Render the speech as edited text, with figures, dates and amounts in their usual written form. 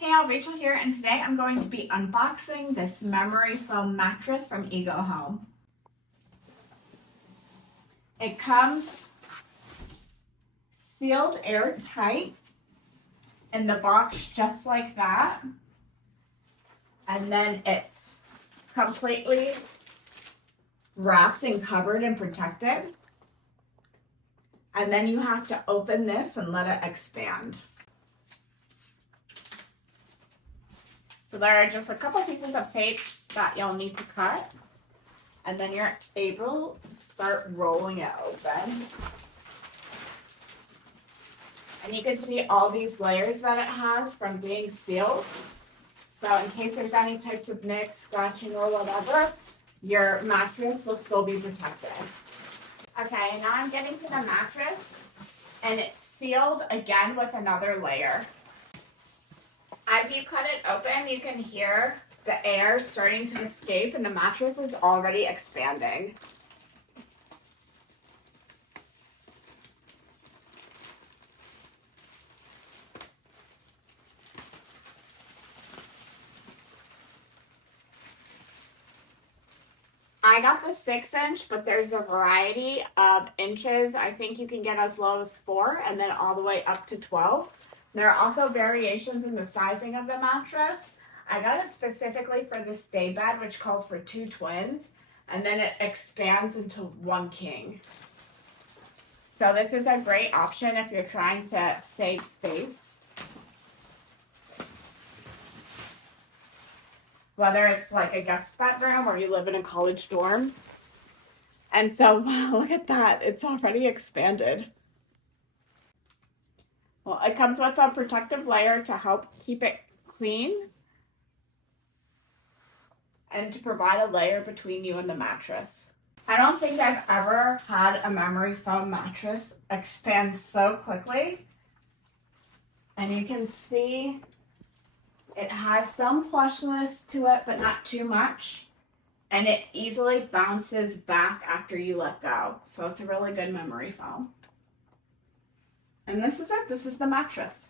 Hey all, Rachel here, and today I'm going to be unboxing this memory foam mattress from Egohome. It comes sealed airtight in the box just like that, and then it's completely wrapped and covered and protected, and then you have to open this and let it expand. So there are just a couple pieces of tape that you'll need to cut, and then you're able to start rolling it open. And you can see all these layers that it has from being sealed. So in case there's any types of nicks, scratching, or whatever, your mattress will still be protected. Okay, now I'm getting to the mattress, and it's sealed again with another layer. As you cut it open, you can hear the air starting to escape, and the mattress is already expanding. I got the 6-inch, but there's a variety of inches. I think you can get as low as 4 and then all the way up to 12. There are also variations in the sizing of the mattress. I got it specifically for this daybed, which calls for 2 twins, and then it expands into 1 king. So this is a great option if you're trying to save space. Whether it's like a guest bedroom or you live in a college dorm. And so, look at that, it's already expanded. Well, it comes with a protective layer to help keep it clean and to provide a layer between you and the mattress. I don't think I've ever had a memory foam mattress expand so quickly. And you can see it has some plushness to it, but not too much. And it easily bounces back after you let go. So it's a really good memory foam. And this is it. This is the mattress.